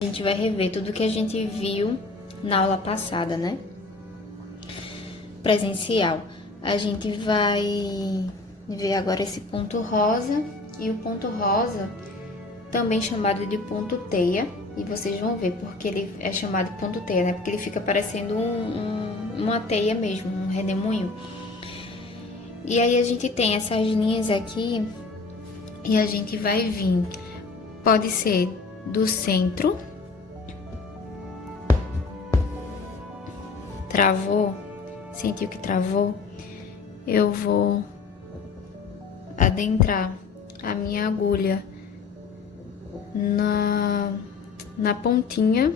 A gente vai rever tudo que a gente viu na aula passada, né? Presencial. A gente vai ver agora esse ponto rosa e o ponto rosa, também chamado de ponto teia, e vocês vão ver porque ele é chamado ponto teia, né? Porque ele fica parecendo uma teia mesmo, um redemoinho. E aí a gente tem essas linhas aqui e a gente vai vir, pode ser do centro. Travou, sentiu que travou, eu vou adentrar a minha agulha na pontinha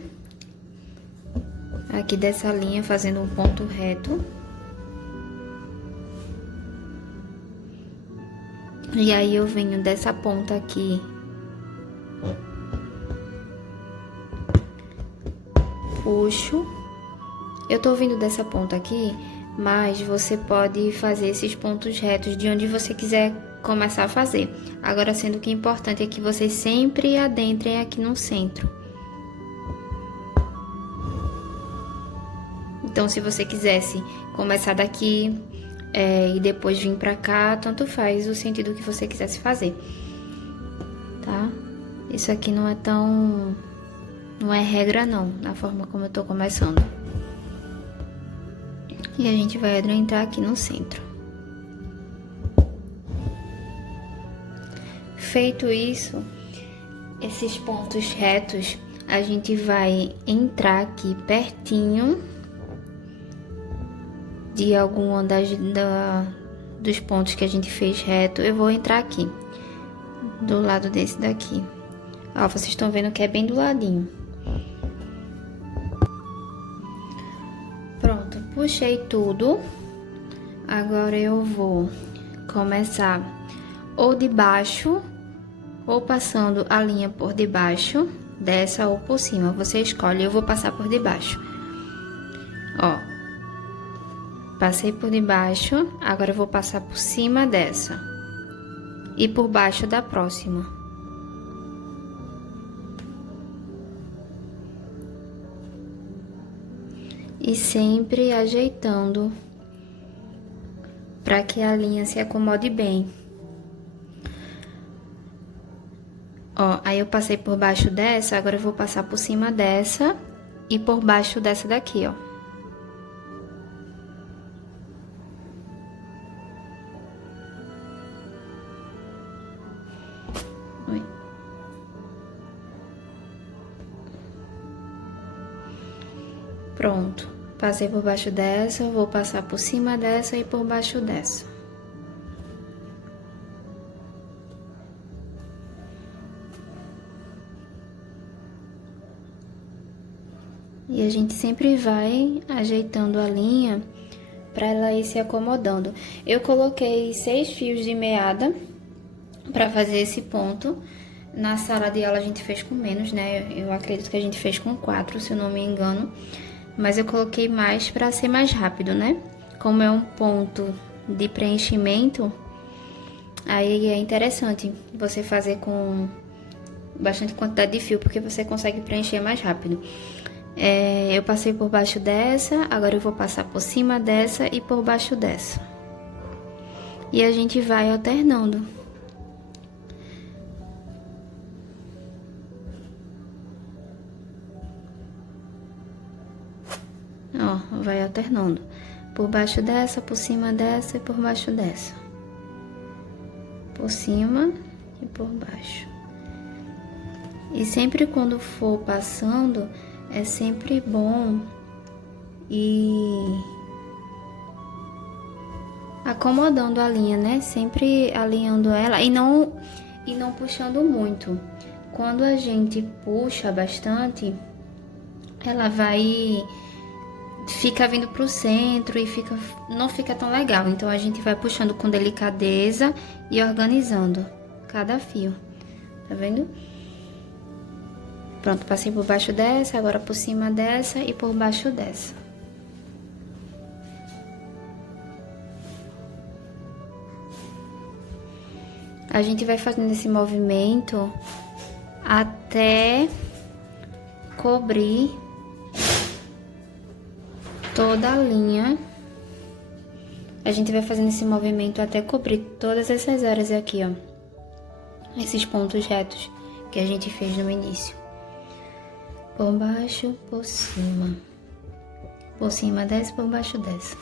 aqui dessa linha, fazendo um ponto reto. E aí eu venho dessa ponta aqui, puxo. Eu tô vindo dessa ponta aqui, mas você pode fazer esses pontos retos de onde você quiser começar a fazer. Agora, sendo que o importante é que vocês sempre adentrem aqui no centro. Então, se você quisesse começar daqui e depois vir pra cá, tanto faz o sentido que você quisesse fazer, tá? Isso aqui não é tão... não é regra não, na forma como eu tô começando. E a gente vai adentrar aqui no centro. Feito isso, esses pontos retos, a gente vai entrar aqui pertinho de algum dos pontos que a gente fez reto. Eu vou entrar aqui, do lado desse daqui. Ó, vocês estão vendo que é bem do ladinho. Pronto, puxei tudo. Agora eu vou começar ou de baixo, ou passando a linha por debaixo dessa ou por cima. Você escolhe, eu vou passar por debaixo. Ó, passei por debaixo, agora eu vou passar por cima dessa e por baixo da próxima. E sempre ajeitando para que a linha se acomode bem. Ó, aí eu passei por baixo dessa, agora eu vou passar por cima dessa e por baixo dessa daqui, ó. Oi. Pronto, passei por baixo dessa, vou passar por cima dessa e por baixo dessa. E a gente sempre vai ajeitando a linha para ela ir se acomodando. Eu coloquei 6 fios de meada para fazer esse ponto. Na sala de aula a gente fez com menos, né? Eu acredito que a gente fez com 4, se eu não me engano. Mas eu coloquei mais para ser mais rápido, né? Como é um ponto de preenchimento, aí é interessante você fazer com bastante quantidade de fio, porque você consegue preencher mais rápido. Eu passei por baixo dessa, agora eu vou passar por cima dessa e por baixo dessa. E a gente vai alternando. Ó, vai alternando. Por baixo dessa, por cima dessa e por baixo dessa. Por cima e por baixo. E sempre quando for passando, é sempre bom ir acomodando a linha, né? Sempre alinhando ela e não puxando muito. Quando a gente puxa bastante, ela fica vindo pro centro e não fica tão legal. Então a gente vai puxando com delicadeza e organizando cada fio. Tá vendo? Pronto, passei por baixo dessa, agora por cima dessa e por baixo dessa. A gente vai fazendo esse movimento até cobrir toda a linha. A gente vai fazendo esse movimento até cobrir todas essas áreas aqui, ó. Esses pontos retos que a gente fez no início. Por baixo, por cima. Por cima desce, por baixo desce.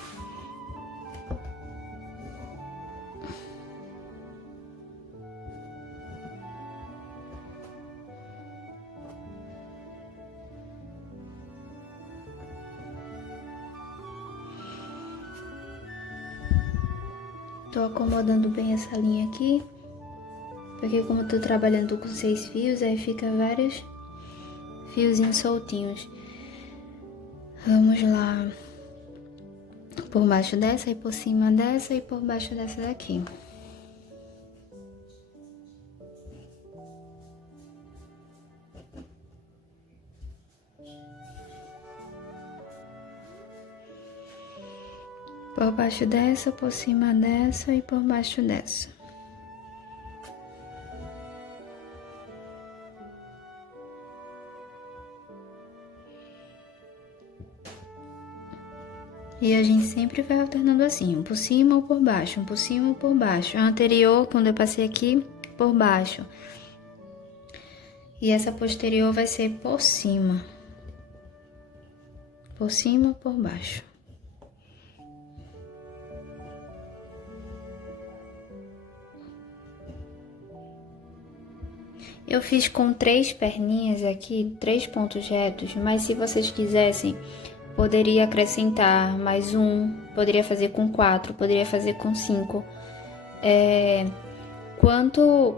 Tô acomodando bem essa linha aqui, porque como eu tô trabalhando com 6 fios, aí fica vários fiozinhos soltinhos. Vamos lá. Por baixo dessa, e por cima dessa, e por baixo dessa daqui. Por baixo dessa, por cima dessa e por baixo dessa. E a gente sempre vai alternando assim, um por cima ou por baixo, um por cima ou por baixo. A anterior, quando eu passei aqui, por baixo. E essa posterior vai ser por cima. Por cima, por baixo. Eu fiz com 3 perninhas aqui, 3 pontos retos, mas se vocês quisessem, poderia acrescentar mais um, poderia fazer com 4, poderia fazer com 5.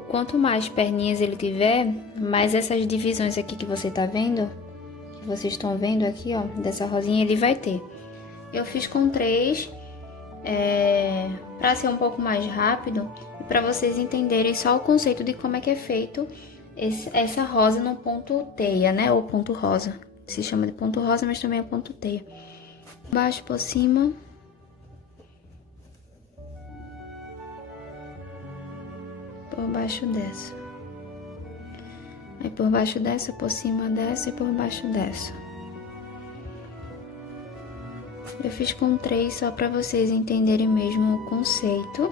Quanto mais perninhas ele tiver, mais essas divisões aqui que você tá vendo, que vocês estão vendo aqui, ó, dessa rosinha, ele vai ter. Eu fiz com 3, para ser um pouco mais rápido, e para vocês entenderem só o conceito de como é que é feito essa rosa no ponto teia, né? Ou ponto rosa. Se chama de ponto rosa, mas também é ponto teia. Baixo por cima. Por baixo dessa. Aí por baixo dessa, por cima dessa e por baixo dessa. Eu fiz com 3 só para vocês entenderem mesmo o conceito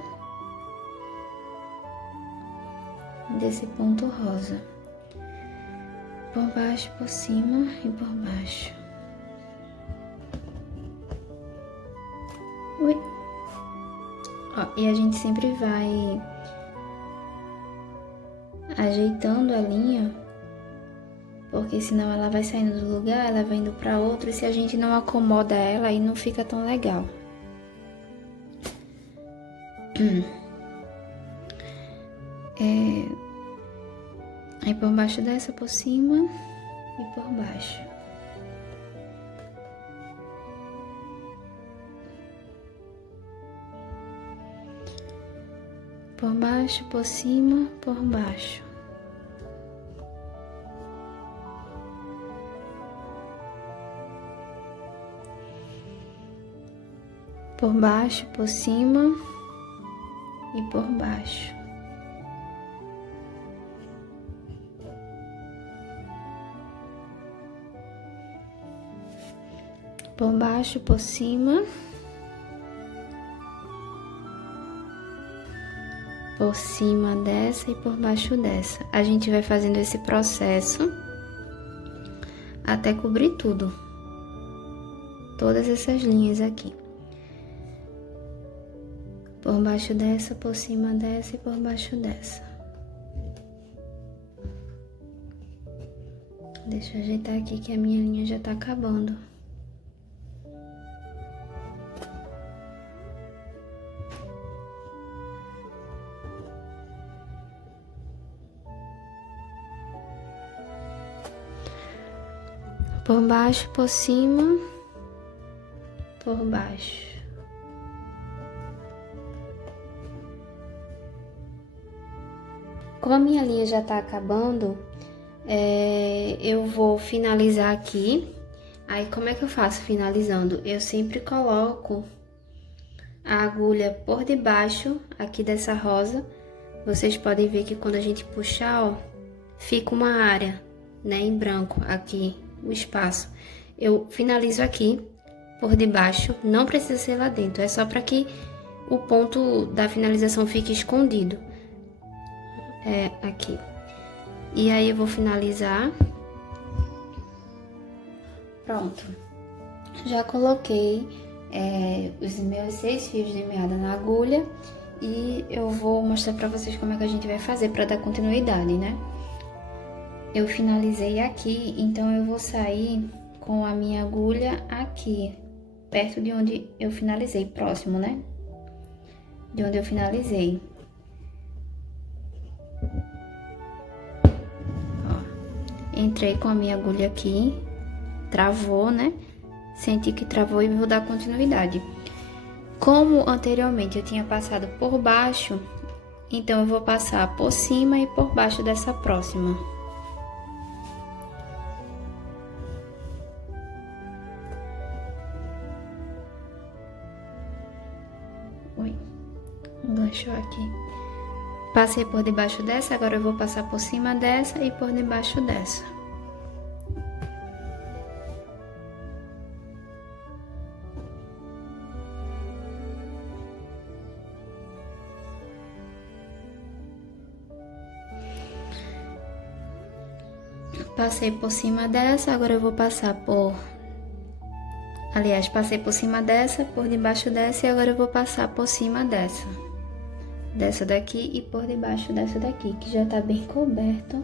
desse ponto rosa. Por baixo, por cima e por baixo. Ui. Ó, e a gente sempre vai ajeitando a linha, porque senão ela vai saindo do lugar, ela vai indo para outro, e se a gente não acomoda ela, aí não fica tão legal. Aí por baixo dessa, por cima e por baixo. Por baixo, por cima, por baixo. Por baixo, por cima e por baixo. Por baixo, por cima, por cima dessa e por baixo dessa. A gente vai fazendo esse processo até cobrir tudo, todas essas linhas aqui. Por baixo dessa, por cima dessa e por baixo dessa. Deixa eu ajeitar aqui que a minha linha já tá acabando. Por baixo, por cima, por baixo. Como a minha linha já tá acabando, eu vou finalizar aqui. Aí, como é que eu faço finalizando? Eu sempre coloco a agulha por debaixo aqui dessa rosa. Vocês podem ver que quando a gente puxar, ó, fica uma área, né, em branco aqui o espaço. Eu finalizo aqui por debaixo, não precisa ser lá dentro, é só para que o ponto da finalização fique escondido. É aqui. E aí eu vou finalizar. Pronto. Já coloquei os meus 6 fios de meada na agulha e eu vou mostrar pra vocês como é que a gente vai fazer pra dar continuidade, né? Eu finalizei aqui, então eu vou sair com a minha agulha aqui, perto de onde eu finalizei, próximo, né? De onde eu finalizei. Ó, entrei com a minha agulha aqui, travou, né? Senti que travou e vou dar continuidade. Como anteriormente eu tinha passado por baixo, então eu vou passar por cima e por baixo dessa próxima. Oi, enganchou aqui. Passei por debaixo dessa, agora eu vou passar por cima dessa e por debaixo dessa. Passei por cima dessa, agora eu vou passar por... Aliás, passei por cima dessa, por debaixo dessa e agora eu vou passar por cima dessa. Dessa daqui e por debaixo dessa daqui, que já tá bem coberto.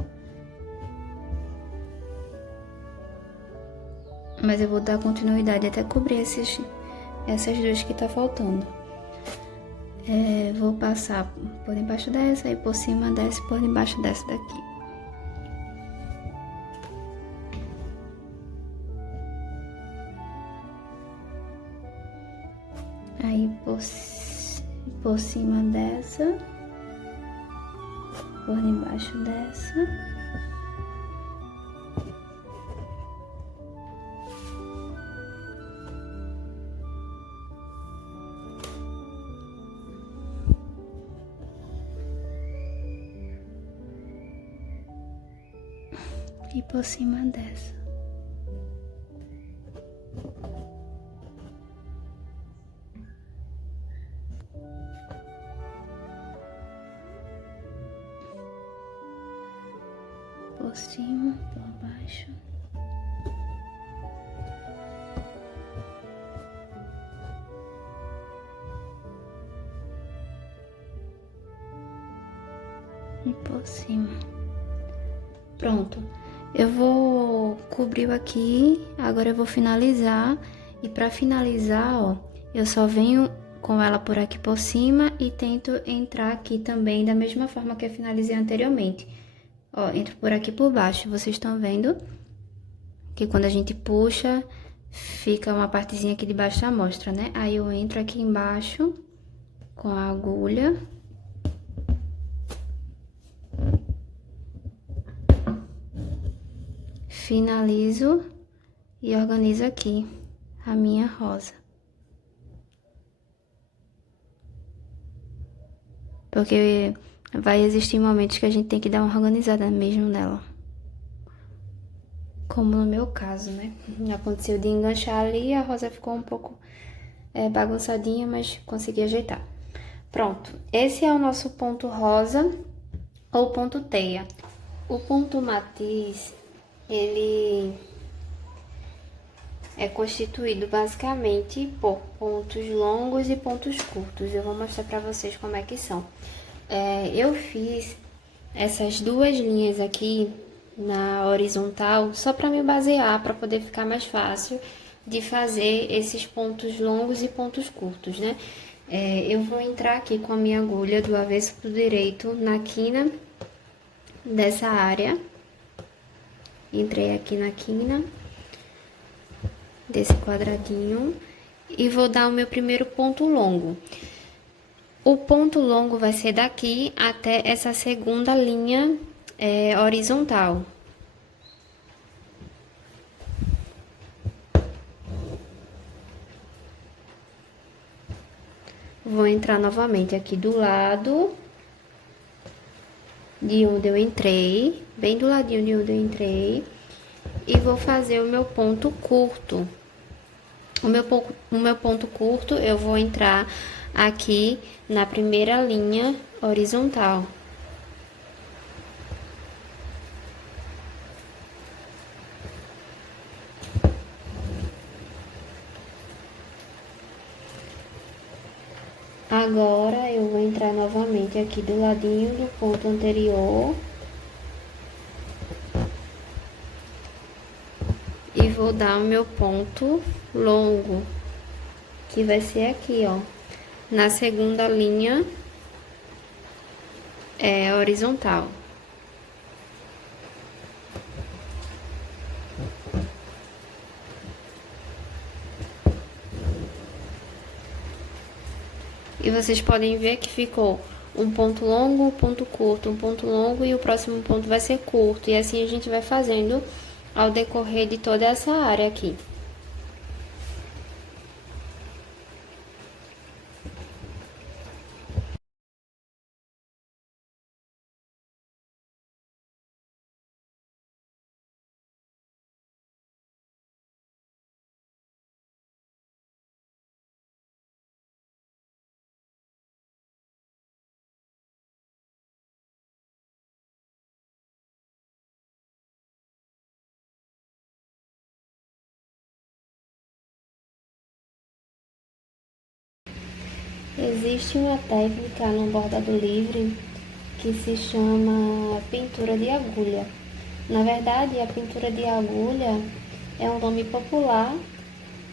Mas eu vou dar continuidade até cobrir essas duas que tá faltando. Vou passar por debaixo dessa e por cima dessa e por debaixo dessa daqui. Aí por cima dessa, por debaixo dessa. E por cima dessa. Por cima, por baixo. E por cima. Pronto. Eu vou cobrir aqui, agora eu vou finalizar. E pra finalizar, ó, eu só venho com ela por aqui por cima e tento entrar aqui também da mesma forma que eu finalizei anteriormente. Ó, entro por aqui por baixo, vocês estão vendo? Que quando a gente puxa, fica uma partezinha aqui de baixo da amostra, né? Aí eu entro aqui embaixo com a agulha. Finalizo e organizo aqui a minha rosa. Porque vai existir momentos que a gente tem que dar uma organizada mesmo nela. Como no meu caso, né? Aconteceu de enganchar ali e a rosa ficou um pouco bagunçadinha, mas consegui ajeitar. Pronto, esse é o nosso ponto rosa ou ponto teia. O ponto matiz, ele é constituído basicamente por pontos longos e pontos curtos. Eu vou mostrar pra vocês como é que são. Eu fiz essas duas linhas aqui na horizontal só para me basear, para poder ficar mais fácil de fazer esses pontos longos e pontos curtos, né? Eu vou entrar aqui com a minha agulha do avesso pro direito na quina dessa área. Entrei aqui na quina desse quadradinho e vou dar o meu primeiro ponto longo. O ponto longo vai ser daqui até essa segunda linha horizontal. Vou entrar novamente aqui do lado de onde eu entrei, bem do ladinho de onde eu entrei, e vou fazer o meu ponto curto. O meu ponto curto, eu vou entrar aqui na primeira linha horizontal. Agora, eu vou entrar novamente aqui do ladinho do ponto anterior. E vou dar o meu ponto longo, que vai ser aqui, ó, na segunda linha horizontal. E vocês podem ver que ficou um ponto longo, um ponto curto, um ponto longo e o próximo ponto vai ser curto. E assim a gente vai fazendo ao decorrer de toda essa área aqui. Existe uma técnica no bordado livre que se chama pintura de agulha. Na verdade, a pintura de agulha é um nome popular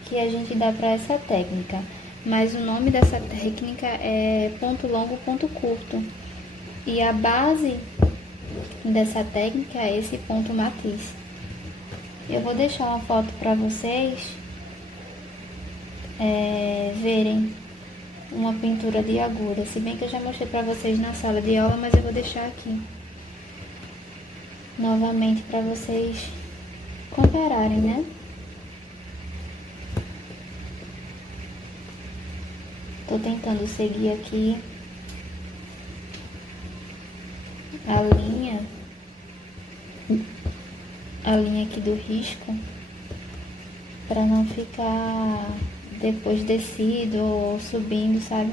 que a gente dá para essa técnica, mas o nome dessa técnica é ponto longo, ponto curto. E a base dessa técnica é esse ponto matiz. Eu vou deixar uma foto para vocês verem uma pintura de agulha, se bem que eu já mostrei para vocês na sala de aula, mas eu vou deixar aqui novamente para vocês compararem, né? Tô tentando seguir aqui a linha aqui do risco, para não ficar depois descido ou subindo, sabe?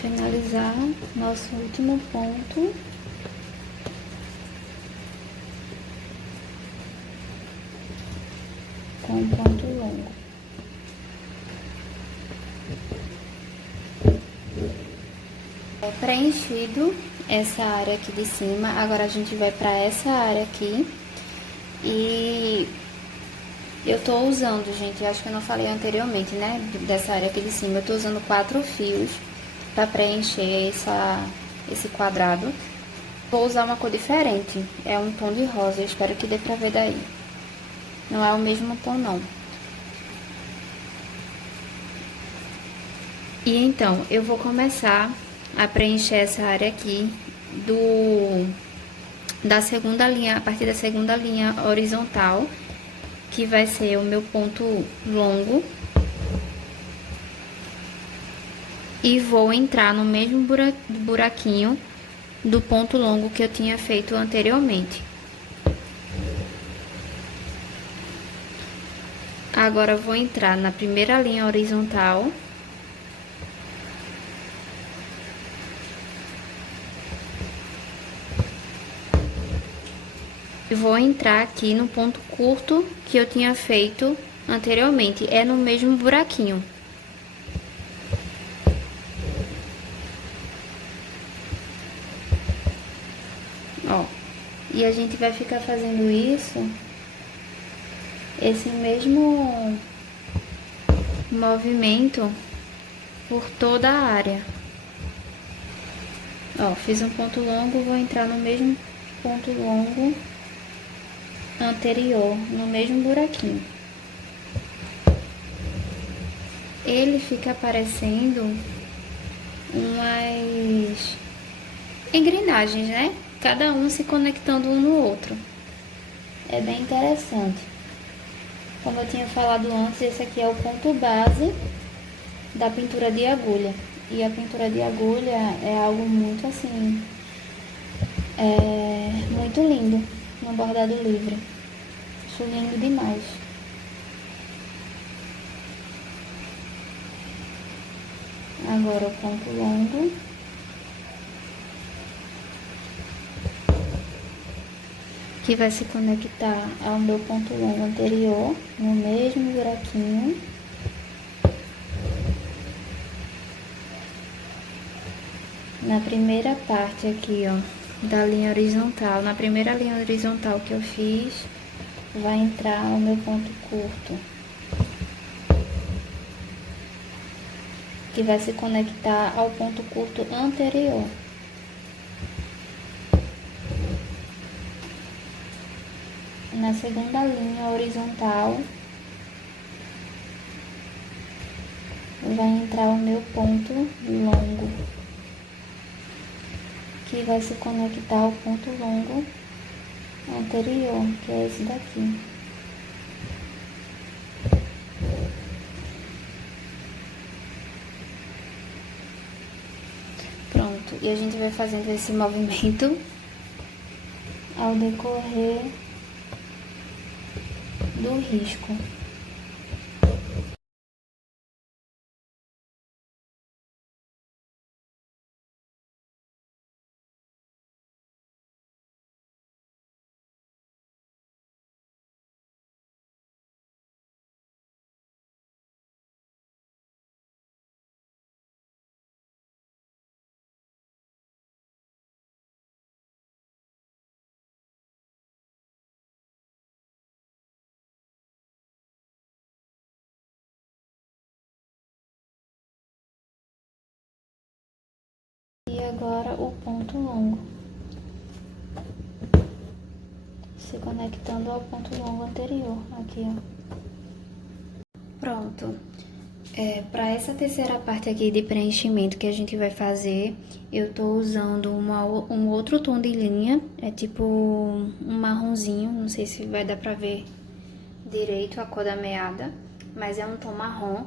Finalizar nosso último ponto. Com um ponto longo. Preenchido essa área aqui de cima, agora a gente vai para essa área aqui e eu tô usando, gente, acho que eu não falei anteriormente, né, dessa área aqui de cima, eu tô usando 4 fios para preencher esse quadrado. Vou usar uma cor diferente, é um tom de rosa, eu espero que dê pra ver daí. Não é o mesmo tom, não. E então, eu vou começar a preencher essa área aqui da segunda linha, a partir da segunda linha horizontal, que vai ser o meu ponto longo. E vou entrar no mesmo buraquinho do ponto longo que eu tinha feito anteriormente. Agora, vou entrar na primeira linha horizontal. E vou entrar aqui no ponto curto que eu tinha feito anteriormente. É no mesmo buraquinho. Ó. E a gente vai ficar fazendo isso, esse mesmo movimento por toda a área. Ó, fiz um ponto longo, vou entrar no mesmo ponto longo anterior, no mesmo buraquinho. ele fica aparecendo umas engrenagens, né? Cada um se conectando um no outro. É bem interessante. Como eu tinha falado antes, esse aqui é o ponto base da pintura de agulha. E a pintura de agulha é algo muito assim, muito lindo no bordado livre. Acho lindo demais. Agora o ponto longo. Que vai se conectar ao meu ponto longo anterior, no mesmo buraquinho. Na primeira parte aqui, ó, da linha horizontal, na primeira linha horizontal que eu fiz, vai entrar o meu ponto curto, que vai se conectar ao ponto curto anterior. Na segunda linha horizontal, vai entrar o meu ponto longo, que vai se conectar ao ponto longo anterior, que é esse daqui. Pronto, e a gente vai fazendo esse movimento ao decorrer do risco. E agora o ponto longo, se conectando ao ponto longo anterior, aqui, ó. Pronto. Para essa terceira parte aqui de preenchimento que a gente vai fazer, eu tô usando um outro tom de linha, é tipo um marronzinho, não sei se vai dar pra ver direito a cor da meada, mas é um tom marrom.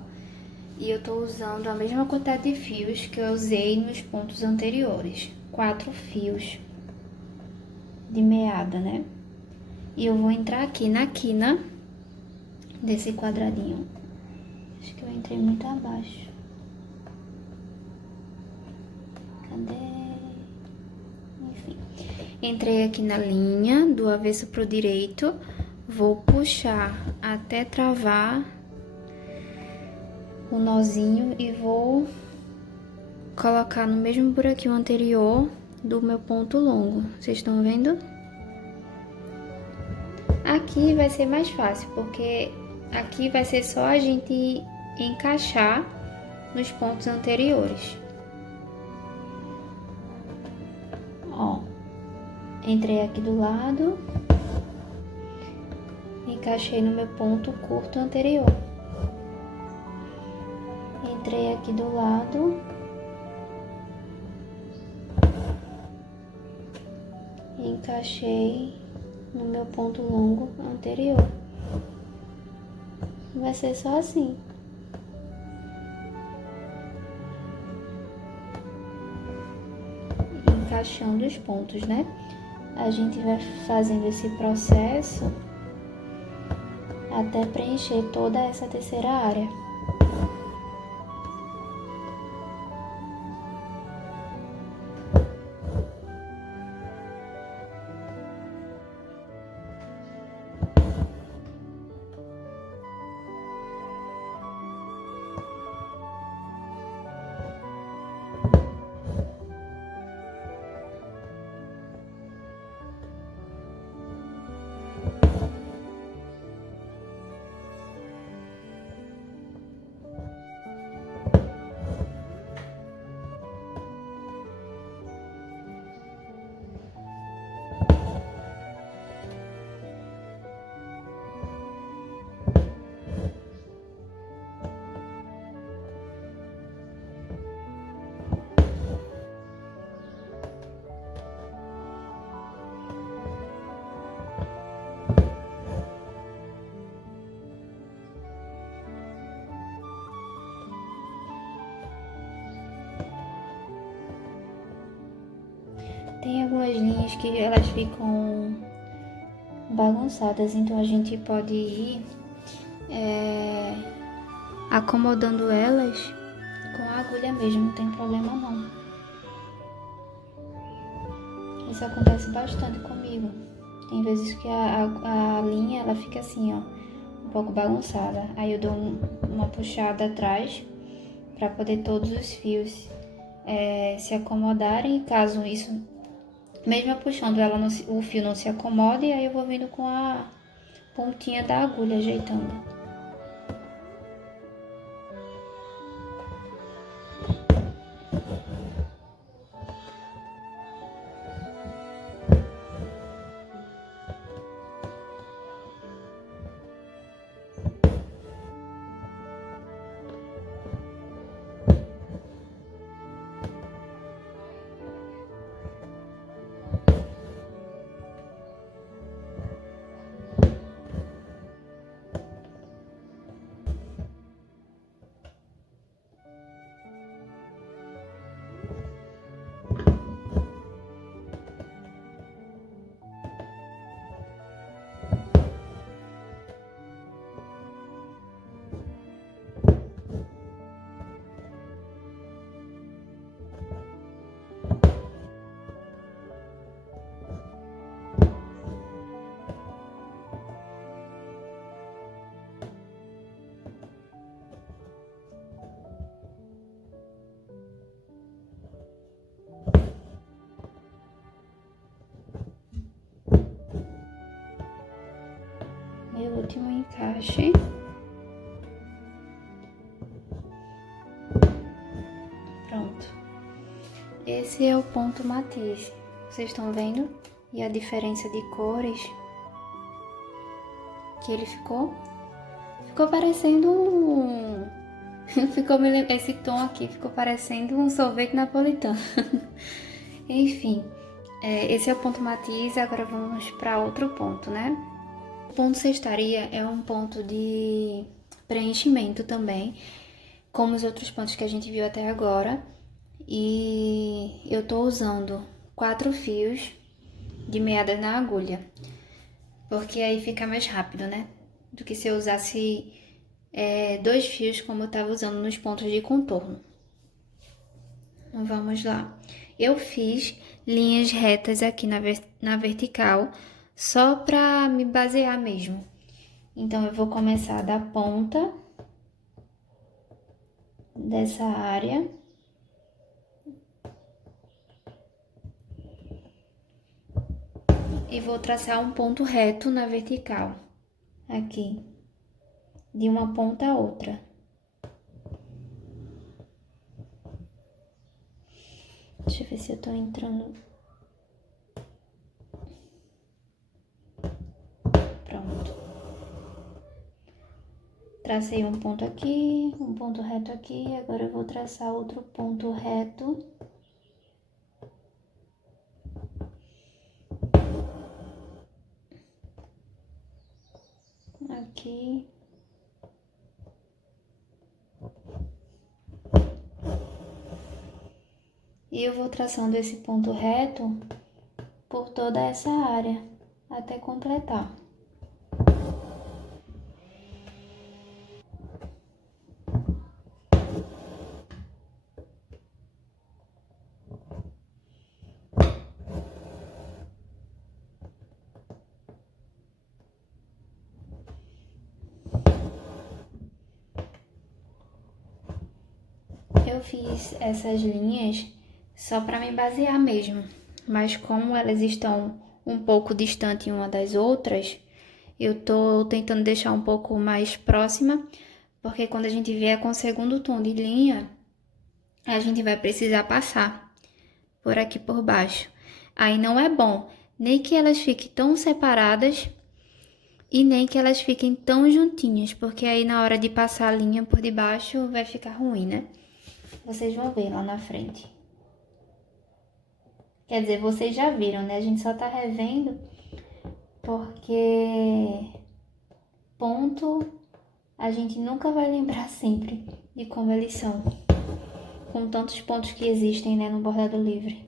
E eu tô usando a mesma quantidade de fios que eu usei nos pontos anteriores, 4 fios de meada, né? E eu vou entrar aqui na quina desse quadradinho. Acho que eu entrei muito abaixo. Cadê? Enfim. Entrei aqui na linha do avesso pro direito. Vou puxar até travar o nozinho e vou colocar no mesmo buraquinho anterior do meu ponto longo. Vocês estão vendo? Aqui vai ser mais fácil, porque aqui vai ser só a gente encaixar nos pontos anteriores. Ó, entrei aqui do lado, encaixei no meu ponto curto anterior. Entrei aqui do lado, encaixei no meu ponto longo anterior. Vai ser só assim. Encaixando os pontos, né? A gente vai fazendo esse processo até preencher toda essa terceira área. tem algumas linhas que elas ficam bagunçadas, então a gente pode ir acomodando elas com a agulha mesmo, não tem problema não. Isso acontece bastante comigo. Tem vezes que a linha ela fica assim, ó, um pouco bagunçada. Aí eu dou uma puxada atrás para poder todos os fios se acomodarem. E caso isso, mesmo eu puxando ela, o fio não se acomode, aí eu vou vindo com a pontinha da agulha ajeitando. Meu último encaixe. Pronto. Esse é o ponto matiz. Vocês estão vendo? E a diferença de cores que ele ficou? Ficou parecendo um... Esse tom aqui ficou parecendo um sorvete napolitano. Enfim, esse é o ponto matiz. Agora vamos para outro ponto, né? O ponto cestaria é um ponto de preenchimento também, como os outros pontos que a gente viu até agora. E eu tô usando 4 fios de meada na agulha, porque aí fica mais rápido, né? Do que se eu usasse 2 fios como eu tava usando nos pontos de contorno. Então vamos lá. Eu fiz linhas retas aqui na vertical, só pra me basear mesmo. Então eu vou começar da ponta dessa área. E vou traçar um ponto reto na vertical, aqui, de uma ponta a outra. Deixa eu ver se eu tô entrando. Pronto. Tracei um ponto aqui, um ponto reto aqui, agora eu vou traçar outro ponto reto. Aqui. E eu vou traçando esse ponto reto por toda essa área, até completar. Eu fiz essas linhas só para me basear mesmo, mas como elas estão um pouco distantes uma das outras, eu tô tentando deixar um pouco mais próxima, porque quando a gente vier com o segundo tom de linha, a gente vai precisar passar por aqui por baixo. Aí não é bom nem que elas fiquem tão separadas e nem que elas fiquem tão juntinhas, porque aí na hora de passar a linha por debaixo vai ficar ruim, né? Vocês vão ver lá na frente. Quer dizer, vocês já viram, né? A gente só tá revendo porque ponto a gente nunca vai lembrar sempre de como eles são, com tantos pontos que existem, né, no bordado livre.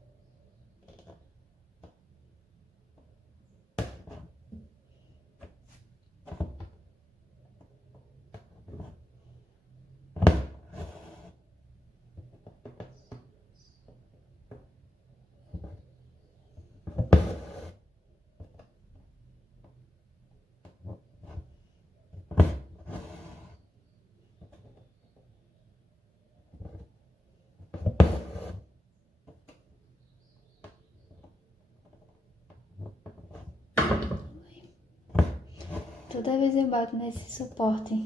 Toda vez eu bato nesse suporte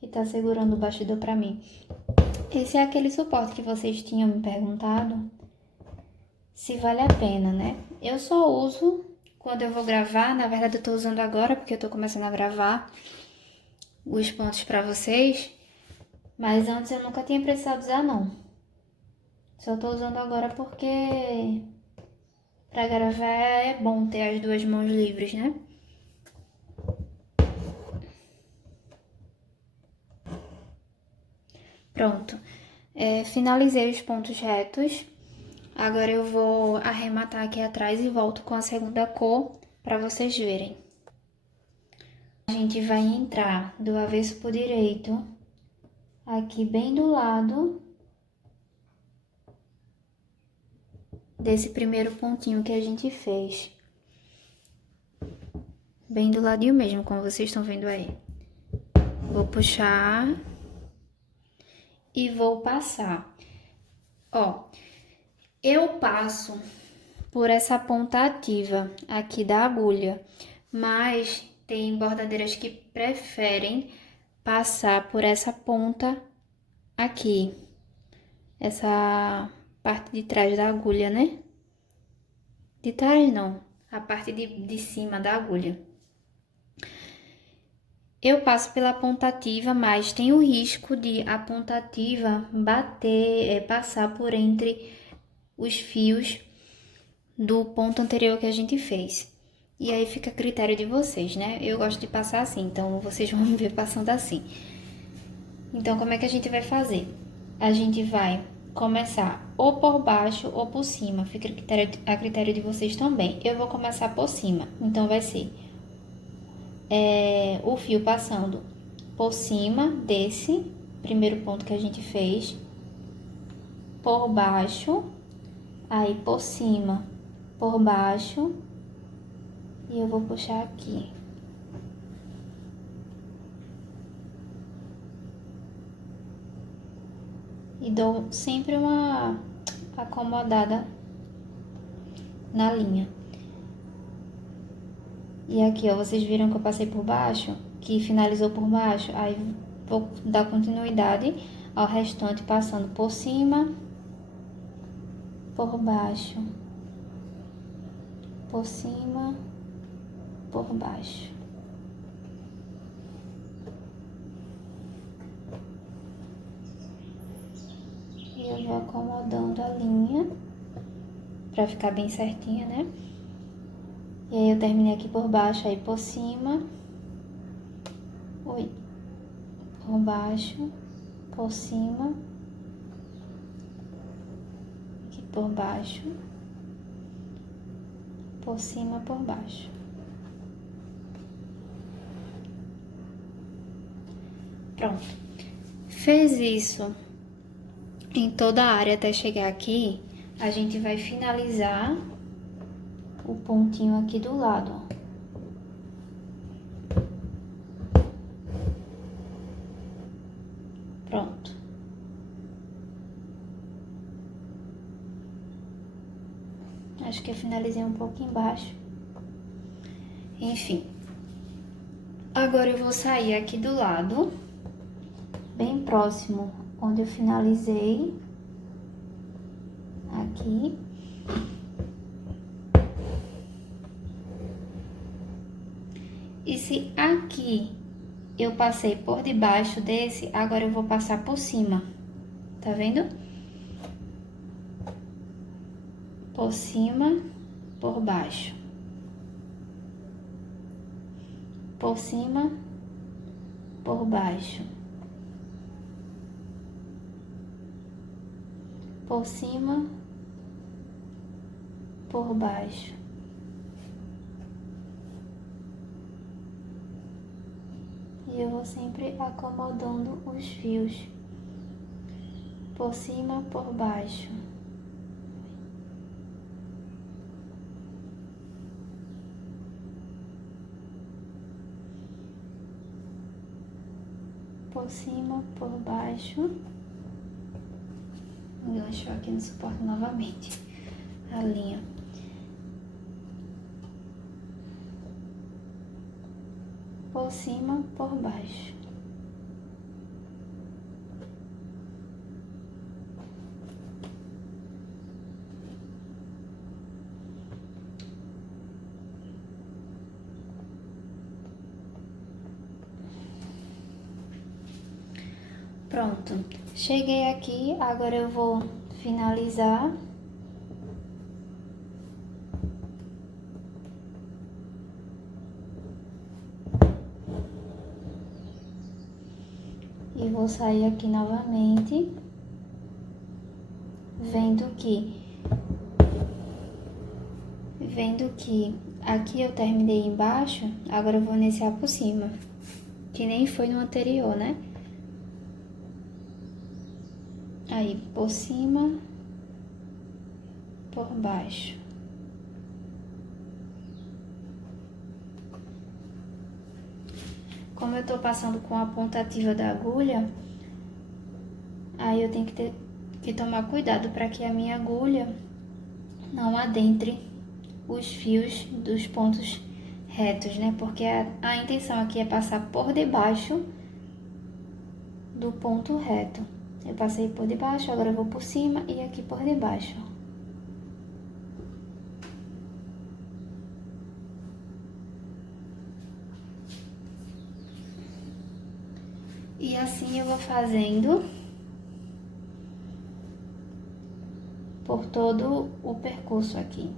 que tá segurando o bastidor pra mim. Esse é aquele suporte que vocês tinham me perguntado se vale a pena, né? Eu só uso quando eu vou gravar. Na verdade, eu tô usando agora porque eu tô começando a gravar os pontos pra vocês. Mas antes eu nunca tinha precisado usar, não. Só tô usando agora porque pra gravar é bom ter as duas mãos livres, né? Pronto. Finalizei os pontos retos. Agora eu vou arrematar aqui atrás e volto com a segunda cor para vocês verem. A gente vai entrar do avesso pro direito, aqui bem do lado desse primeiro pontinho que a gente fez. Bem do ladinho mesmo, como vocês estão vendo aí. Vou puxar e vou passar. Ó, eu passo por essa ponta ativa aqui da agulha, mas tem bordadeiras que preferem passar por essa ponta aqui, essa parte de trás da agulha, né? De trás não, a parte de cima da agulha. Eu passo pela ponta ativa, mas tem o risco de a ponta ativa bater, passar por entre os fios do ponto anterior que a gente fez. E aí fica a critério de vocês, né? Eu gosto de passar assim, então vocês vão me ver passando assim. Então, como é que a gente vai fazer? A gente vai começar ou por baixo ou por cima, fica a critério de vocês também. Eu vou começar por cima, então vai ser o fio passando por cima desse primeiro ponto que a gente fez, por baixo, aí por cima, por baixo, e eu vou puxar aqui. E dou sempre uma acomodada na linha. E aqui, ó, vocês viram que eu passei por baixo, que finalizou por baixo, aí vou dar continuidade ao restante passando por cima, por baixo, por cima, por baixo. E eu vou acomodando a linha pra ficar bem certinha, né? E aí eu terminei aqui por baixo, aí por cima, por baixo, por cima, aqui por baixo, por cima, por baixo. Pronto. Fez isso em toda a área até chegar aqui, a gente vai finalizar o pontinho aqui do lado, ó. Pronto. Acho que eu finalizei um pouco embaixo. Enfim. Agora eu vou sair aqui do lado, bem próximo onde eu finalizei. Aqui. E se aqui eu passei por debaixo desse, agora eu vou passar por cima. Tá vendo? Por cima, por baixo. Por cima, por baixo. Por cima, por baixo. E eu vou sempre acomodando os fios. Por cima, por baixo. Por cima, por baixo. Enganchou aqui no suporte novamente a linha. por cima, por baixo. Pronto, cheguei aqui, agora eu vou finalizar. E vou sair aqui novamente, vendo que aqui eu terminei embaixo, agora eu vou iniciar por cima, que nem foi no anterior, né? Aí, por cima, por baixo. Como eu tô passando com a ponta ativa da agulha, aí eu tenho que tomar cuidado para que a minha agulha não adentre os fios dos pontos retos, né? Porque a intenção aqui é passar por debaixo do ponto reto. Eu passei por debaixo, agora eu vou por cima e aqui por debaixo. E assim eu vou fazendo por todo o percurso aqui.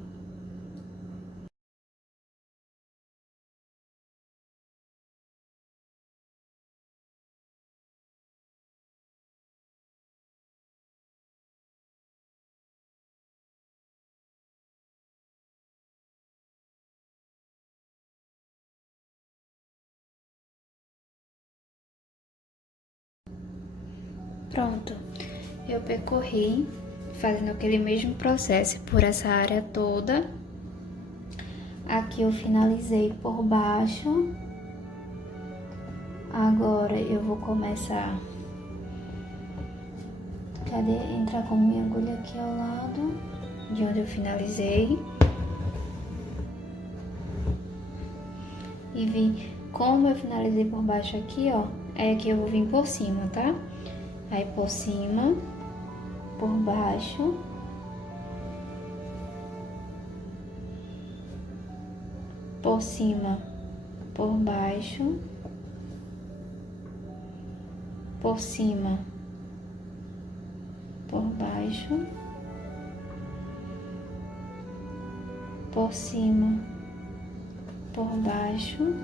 Pronto, eu percorri fazendo aquele mesmo processo por essa área toda. Aqui eu finalizei por baixo. Agora eu vou começar... Cadê? Entrar com minha agulha aqui ao lado de onde eu finalizei. E vim, como eu finalizei por baixo aqui, ó, aí aqui eu vou vir por cima, tá? Aí por cima, por baixo, por cima, por baixo, por cima, por baixo, por cima, por baixo,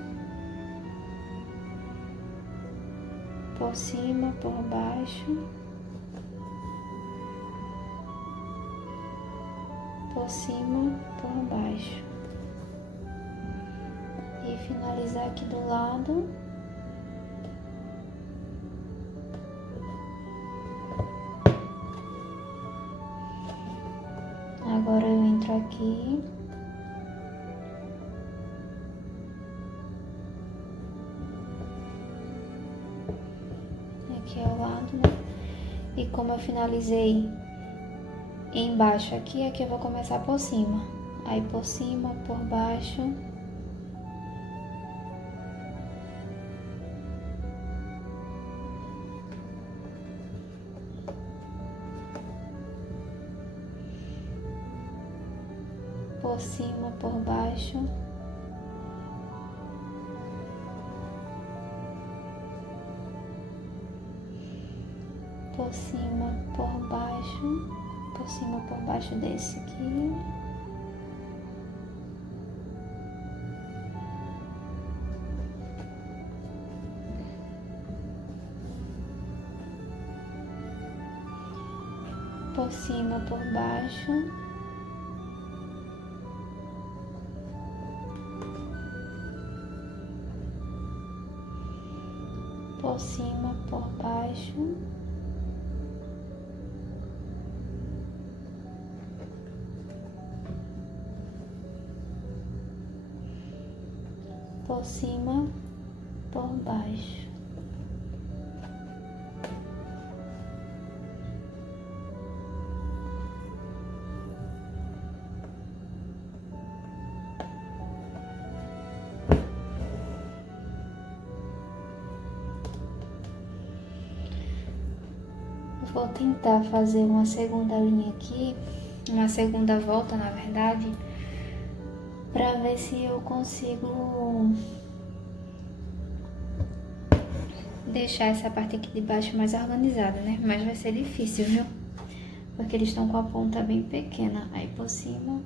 por cima, por baixo, por cima, por baixo. E finalizar aqui do lado. Agora eu entro aqui. Aqui ao lado, né? E como eu finalizei embaixo aqui, aqui eu vou começar por cima. Aí por cima, por baixo. Por cima, por baixo. Por cima, por baixo. Por cima, por baixo desse aqui. Por cima, por baixo. Por cima, por baixo. Por cima, por baixo. vou tentar fazer uma segunda linha aqui, uma segunda volta, na verdade, pra ver se eu consigo deixar essa parte aqui de baixo mais organizada, né? Mas vai ser difícil, viu? Porque eles estão com a ponta bem pequena. Aí por cima,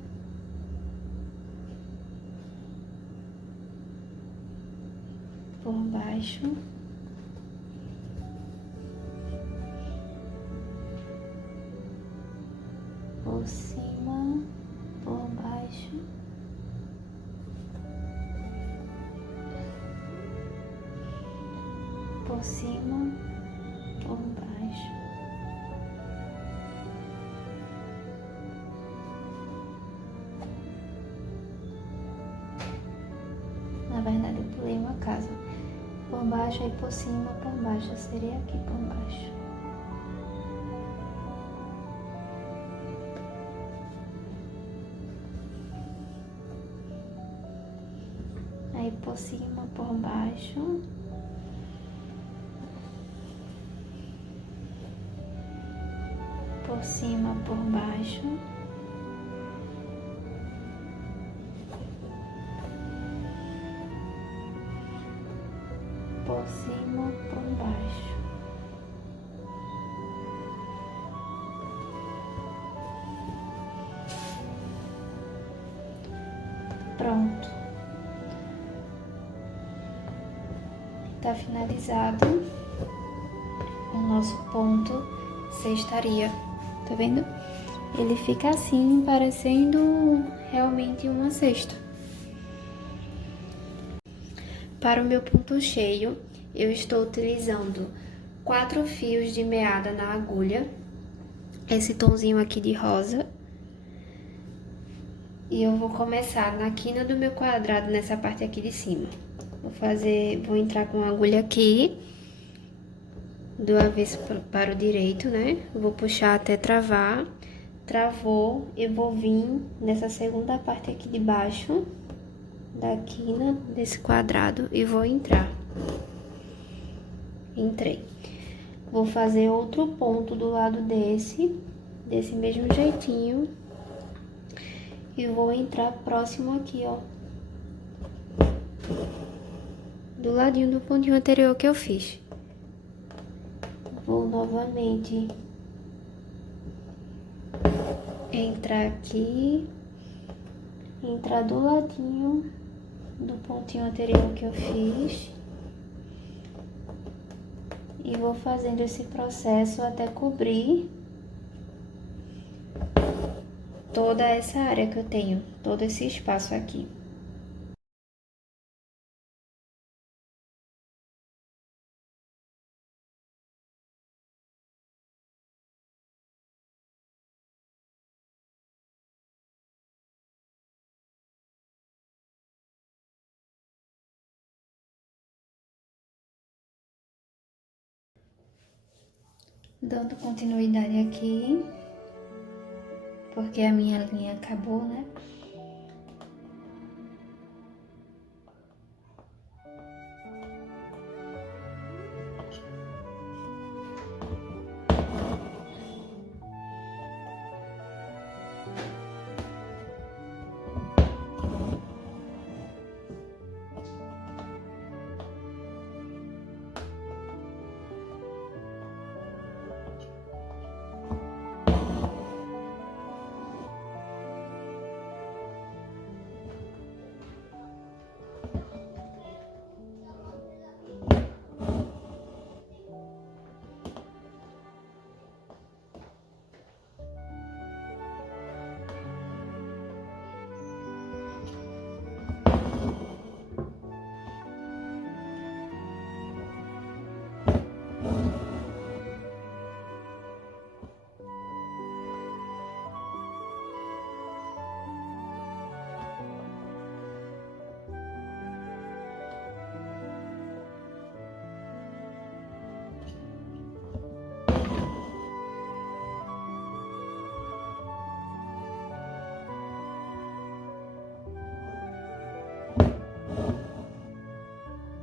por baixo, por cima, por baixo, por cima, por baixo. Na verdade, eu pulei uma casa. Por baixo, aí por cima, por baixo. Seria aqui por baixo. Aí por cima, por baixo. Por cima, por baixo. Por cima, por baixo. Pronto. Tá finalizado o nosso ponto cestaria. Tá vendo? Ele fica assim, parecendo realmente uma cesta. Para o meu ponto cheio, eu estou utilizando 4 fios de meada na agulha, esse tomzinho aqui de rosa. E eu vou começar na quina do meu quadrado, nessa parte aqui de cima. Vou entrar com a agulha aqui, do avesso para o direito, né? Vou puxar até travar. Travou, eu vou vir nessa segunda parte aqui de baixo da quina desse quadrado e vou entrar. Entrei. Vou fazer outro ponto do lado desse mesmo jeitinho. E vou entrar próximo aqui, ó. Do ladinho do pontinho anterior que eu fiz. Vou novamente entrar aqui. Entrar do ladinho do pontinho anterior que eu fiz. E vou fazendo esse processo até cobrir toda essa área que eu tenho, todo esse espaço aqui. Dando continuidade aqui, porque a minha linha acabou, né?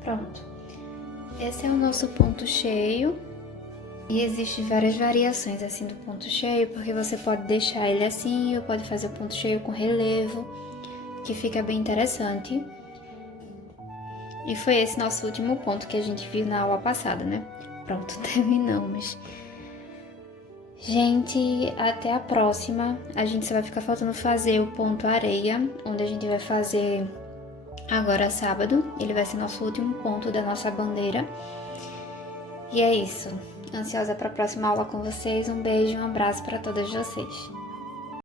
Pronto. Esse é o nosso ponto cheio. E existem várias variações assim do ponto cheio, porque você pode deixar ele assim, ou pode fazer o ponto cheio com relevo, que fica bem interessante. E foi esse nosso último ponto que a gente viu na aula passada, né? Pronto, terminamos. Gente, até a próxima. A gente só vai ficar faltando fazer o ponto areia, onde a gente vai fazer agora sábado. Ele vai ser nosso último ponto da nossa bandeira. E é isso. Ansiosa para a próxima aula com vocês. Um beijo e um abraço para todas vocês.